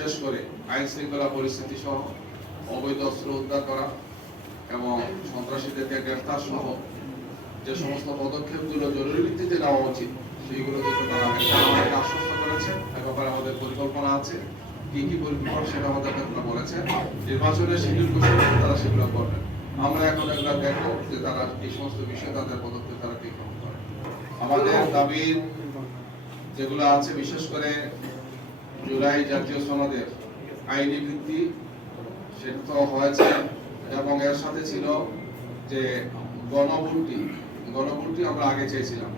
বিশেষ করে আইন শৃঙ্খলা পরিস্থিতি সহ অবৈধ অস্ত্র উদ্ধার করা এবং সন্ত্রাসীদেরকে গ্রেফতার সহ যে সমস্ত পদক্ষেপগুলো জরুরি ভিত্তিতে নেওয়া উচিত সেইগুলো কিন্তু তারা আমাদেরকে আশ্বস্ত করেছে। এ ব্যাপারে আমাদের পরিকল্পনা আছে, কি কি পরিকল্পনা সেটা আমাদেরকে তারা বলেছে। নির্বাচনের শিডিউল ঘোষণা তারা সেগুলো করবেন। আমরা এখন এগুলো দেখবো যে তারা এই সমস্ত বিষয়ে তাদের পদক্ষেপ তারা কি গ্রহণ করে। আমাদের দাবি যেগুলো আছে, বিশেষ করে জুলাই জাতীয় সনদের আইনি ভিত্তি সেটা তো হয়েছে, এবং এর সাথে ছিল যে গণভোটটি আমরা আগে চেয়েছিলাম।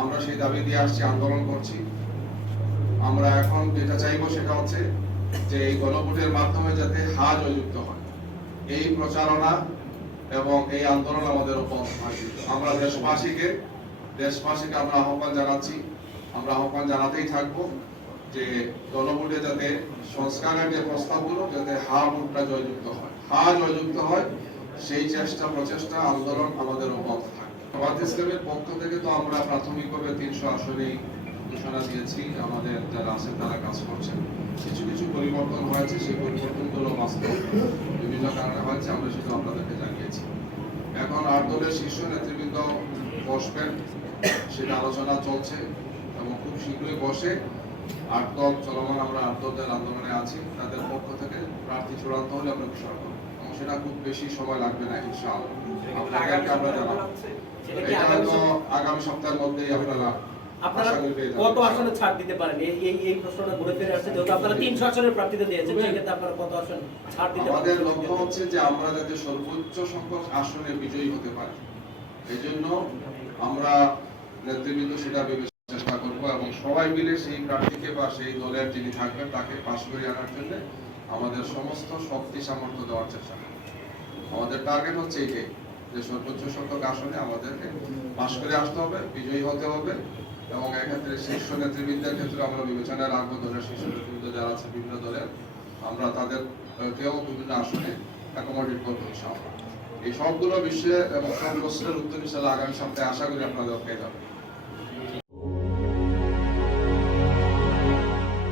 আমরা সেই দাবি দিয়ে আসছি, আন্দোলন করছি। আমরা এখন যেটা চাইবো সেটা হচ্ছে যে এই গণভোটের মাধ্যমে যাতে হা জয়যুক্ত হয়, এই প্রচারণা এবং এই আন্দোলন আমাদের উপর আমরা দেশবাসীকে আমরা আহ্বান জানাচ্ছি, আমরা আহ্বান জানাতেই থাকবো যে গণভোটে যাতে সংস্কারের যে প্রস্তাবগুলো যাতে হা ভোটটা জয়যুক্ত হয় সেই প্রচেষ্টা আন্দোলন আমাদের উপর থাকবে। জামায়াত ইসলামের পক্ষ থেকে তো আমরা প্রাথমিকভাবে 300 আসনেই ঘোষণা দিয়েছি। আমাদের যারা আছেন তারা কাজ করছেন। কিছু কিছু পরিবর্তন হয়েছে, সেই পরিবর্তনগুলো বাস্তব বিভিন্ন কারণে হয়েছে, আমরা সেটা আপনাদেরকে জানিয়েছি। এখন 8 দলের শীর্ষ নেতৃবৃন্দ বসবেন, সেটা আলোচনা চলছে এবং খুব শীঘ্রই বসে 8 দল চলমান, আমরা 8 দলের আন্দোলনে আছি, তাদের পক্ষ থেকে প্রার্থী চূড়ান্ত হলে আমরা ঘোষণা করব এবং সেটা খুব বেশি সময় লাগবে না ইনশাআল্লাহ। আপনাদেরকে আমরা জানাবো, এটা হয়তো আগামী সপ্তাহের মধ্যেই আপনারা কত আসনে ছাড় দিতে পারেন? এই প্রশ্নটা ঘুরে ফিরে আসছে, যেহেতু আপনারা 300 আসনের প্রার্থীতে দিয়েছেন, সেক্ষেত্রে আপনারা কত আসন ছাড় দিতে পারেন? আমাদের লক্ষ্য হচ্ছে যে আমরা যাতে সর্বোচ্চ সংখ্যক আসনে বিজয়ী হতে পারি, এই জন্য আমরা নেতৃবৃন্দ সেটা বিবেচনার চেষ্টা করব এবং সবাই মিলে সেই প্রার্থীকে বা সেই দলের যিনি থাকবেন তাকে পাশ করে আনার জন্য আমাদের সমস্ত শক্তি সামর্থ্য দেওয়ার চেষ্টা করব। আমাদের টার্গেট হচ্ছে এইটাই যে সর্বোচ্চ সংখ্যক আসনে আমাদেরকে পাশ করে আসতে হবে, বিজয়ী হতে হবে এবং এক্ষেত্রে শীর্ষ নেতৃবৃন্দের ক্ষেত্রে আমরা বিবেচনায় রাখবো। দলের শীর্ষ নেতৃবৃন্দ যারা আছে বিভিন্ন দলের, আমরা তাদেরকেও বিভিন্ন আসনে অ্যাকোমোডেট করবো ইনশাআল্লাহ। এই সবগুলো বিষয়ে এবং সব প্রশ্নের উত্তর ইনশাআল্লাহ আগামী সপ্তাহে আশা করি আপনাদের পেয়ে যাবেন।